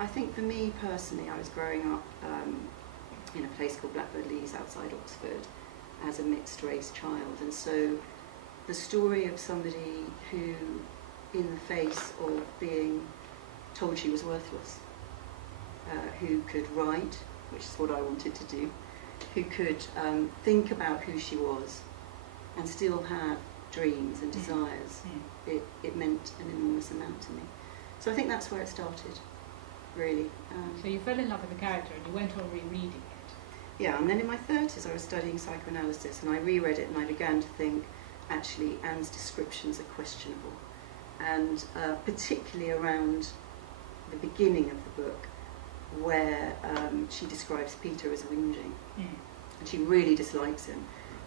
I think for me personally, I was growing up in a place called Blackbird Leys outside Oxford as a mixed race child, and so the story of somebody who, in the face of being told she was worthless, who could write, which is what I wanted to do, who could think about who she was and still have dreams and desires, it meant an enormous amount to me. So I think that's where it started, really. So you fell in love with the character and you went on rereading it. Yeah, and then in my 30s I was studying psychoanalysis, and I reread it and I began to think, actually, Anne's descriptions are questionable. And particularly around the beginning of the book, where she describes Peter as whinging. And she really dislikes him.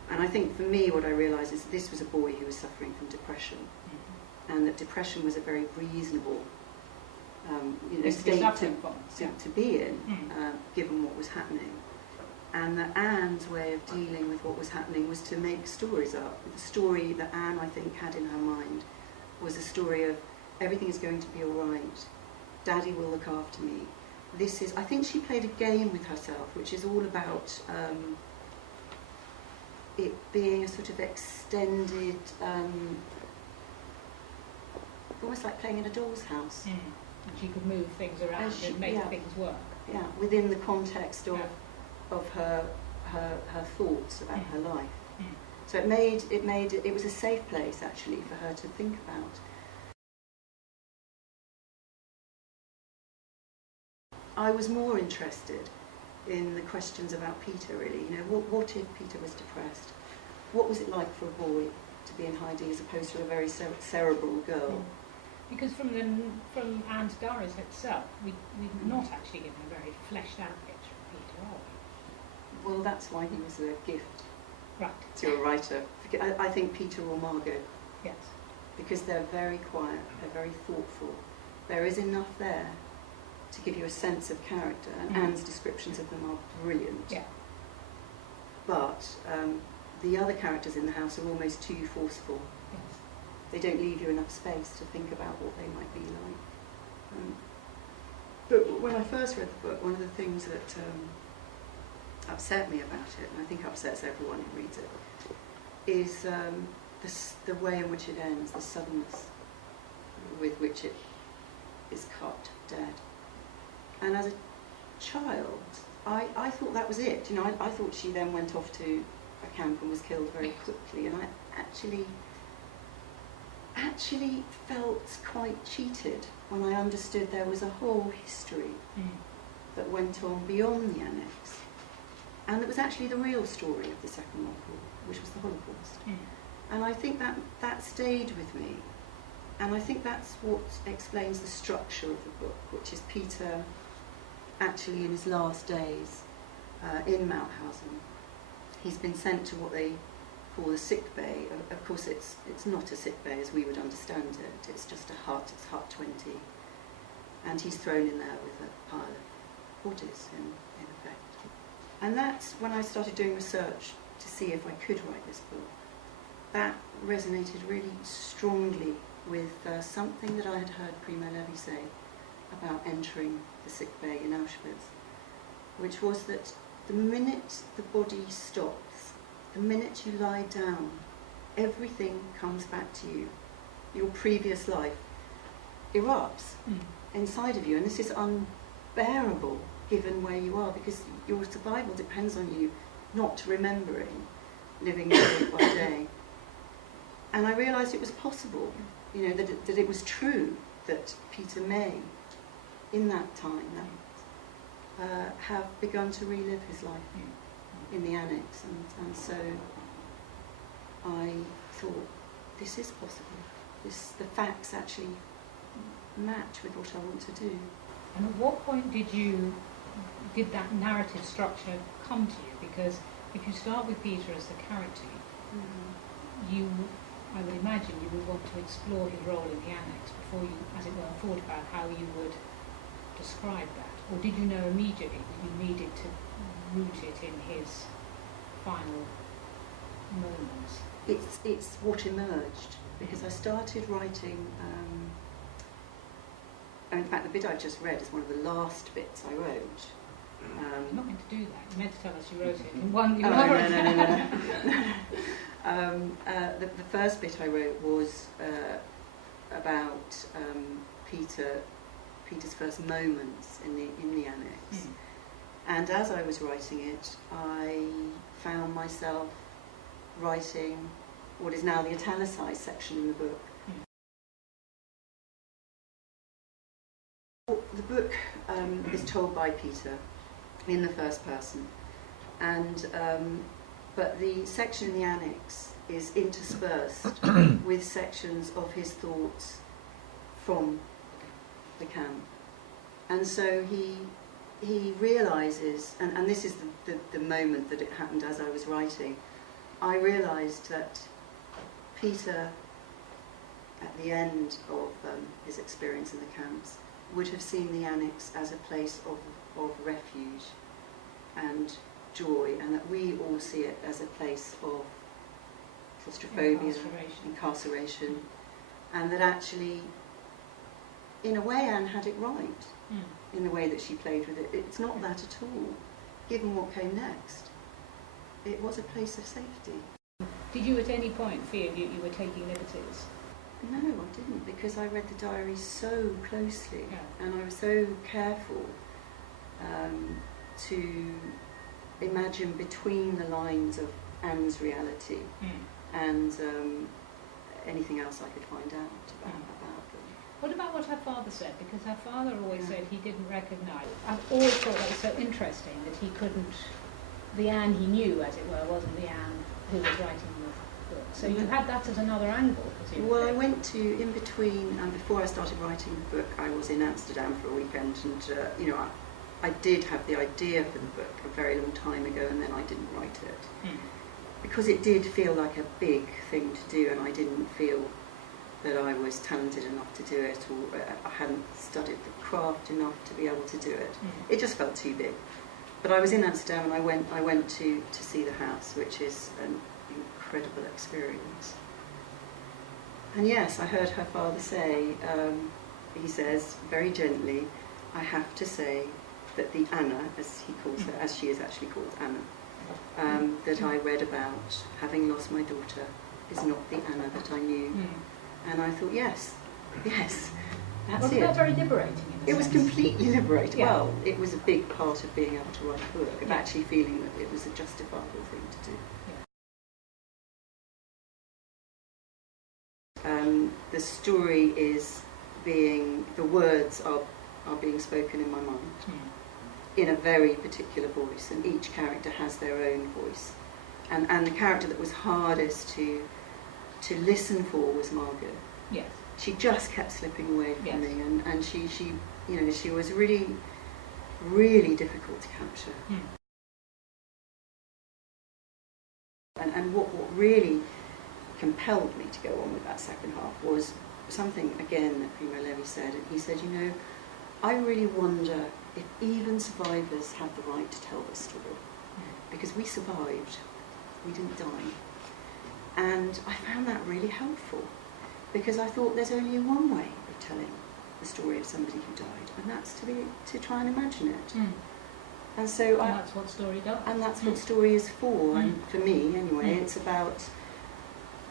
And I think for me what I realised is this was a boy who was suffering from depression, and that depression was a very reasonable state to be in, given what was happening. And that Anne's way of dealing with what was happening was to make stories up. The story that Anne, I think, had in her mind was a story of everything is going to be all right, Daddy will look after me. This is, I think she played a game with herself, which is all about it being a sort of extended, almost like playing in a doll's house. And she could move things around and make things work. Yeah, within the context of her thoughts about her life. So it was a safe place actually for her to think about. I was more interested in the questions about Peter, really. You know, what if Peter was depressed? What was it like for a boy to be in Heidi as opposed to a very cerebral girl? Because from Anne's diaries itself, we've not actually given a very fleshed out picture of Peter, are we? Well, that's why he was a gift to a writer. I think Peter or Margot. Yes. Because they're very quiet, they're very thoughtful. There is enough there to give you a sense of character, and Anne's descriptions of them are brilliant. Yeah. But the other characters in the house are almost too forceful. Yes. They don't leave you enough space to think about what they might be like. But when I first read the book, one of the things that upset me about it, and I think upsets everyone who reads it, is the way in which it ends, the suddenness with which it is cut dead. And as a child, I thought that was it. You know, I thought she then went off to a camp and was killed very quickly, and I actually felt quite cheated when I understood there was a whole history that went on beyond the Annex, and it was actually the real story of the Second World War, which was the Holocaust. And I think that stayed with me, and I think that's what explains the structure of the book, which is Peter actually in his last days in Mauthausen. He's been sent to what they call the sick bay. Of course it's not a sick bay as we would understand it, it's just a hut, it's hut 20, and he's thrown in there with a pile of bodies in effect. And that's when I started doing research to see if I could write this book. That resonated really strongly with something that I had heard Primo Levi say about entering the sick bay in Auschwitz, which was that the minute the body stops, the minute you lie down, everything comes back to you. Your previous life erupts inside of you, and this is unbearable given where you are, because your survival depends on you not remembering, living day by day. And I realised it was possible, you know, that it was true that Peter may, in that time, have begun to relive his life in the Annex, and so I thought, this is possible. The facts actually match with what I want to do. And at what point did that narrative structure come to you? Because if you start with Peter as the character, I would imagine you would want to explore his role in the Annex before you, as it were, thought about how you would describe that. Or did you know immediately that you needed to root it in his final moments? It's what emerged, because I started writing in fact, the bit I've just read is one of the last bits I wrote. You're not meant to do that. You meant to tell us you wrote it in one. No. The first bit I wrote was about Peter's first moments in the annex. And as I was writing it, I found myself writing what is now the italicised section in the book. The book is told by Peter in the first person, and but the section in the annex is interspersed with sections of his thoughts from the camp. And so he realises, and this is the moment that it happened as I was writing, I realised that Peter, at the end of his experience in the camps, would have seen the annex as a place of refuge and joy, and that we all see it as a place of claustrophobia, incarceration, and that actually, in a way, Anne had it right in the way that she played with it. It's not that at all, given what came next. It was a place of safety. Did you at any point feel you were taking liberties? No, I didn't, because I read the diary so closely, and I was so careful to imagine between the lines of Anne's reality and anything else I could find out about them. What about what her father said? Because her father always said he didn't recognise. I've always thought that was so interesting that he couldn't. The Anne he knew, as it were, wasn't the Anne who was writing the book. So you had that as another angle. Well, I went to, in between, and before I started writing the book, I was in Amsterdam for a weekend, and I did have the idea for the book a very long time ago, and then I didn't write it. Because it did feel like a big thing to do, and I didn't feel that I was talented enough to do it, or I hadn't studied the craft enough to be able to do it. It just felt too big. But I was in Amsterdam, and I went to see the house, which is an incredible experience. And yes, I heard her father say, he says very gently, I have to say that the Anna, as he calls her, as she is actually called Anna, that I read about, having lost my daughter, is not the Anna that I knew. And I thought, yes, that's Wasn't it. that very liberating? It was completely liberating. Yeah. Well, it was a big part of being able to write a book, of actually feeling that it was a justifiable thing to do. The story is the words are being spoken in my mind in a very particular voice, and each character has their own voice. And the character that was hardest to listen for was Margot. Yes. She just kept slipping away from me, and she was really, really difficult to capture. And what really compelled me to go on with that second half was something, again, that Primo Levi said. And he said, I really wonder if even survivors have the right to tell this story. Because we survived, we didn't die. And I found that really helpful, because I thought there's only one way of telling the story of somebody who died, and that's to try and imagine it. And so that's what story does. And that's what story is for. And for me, anyway, it's about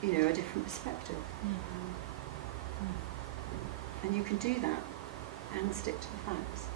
a different perspective. And you can do that and stick to the facts.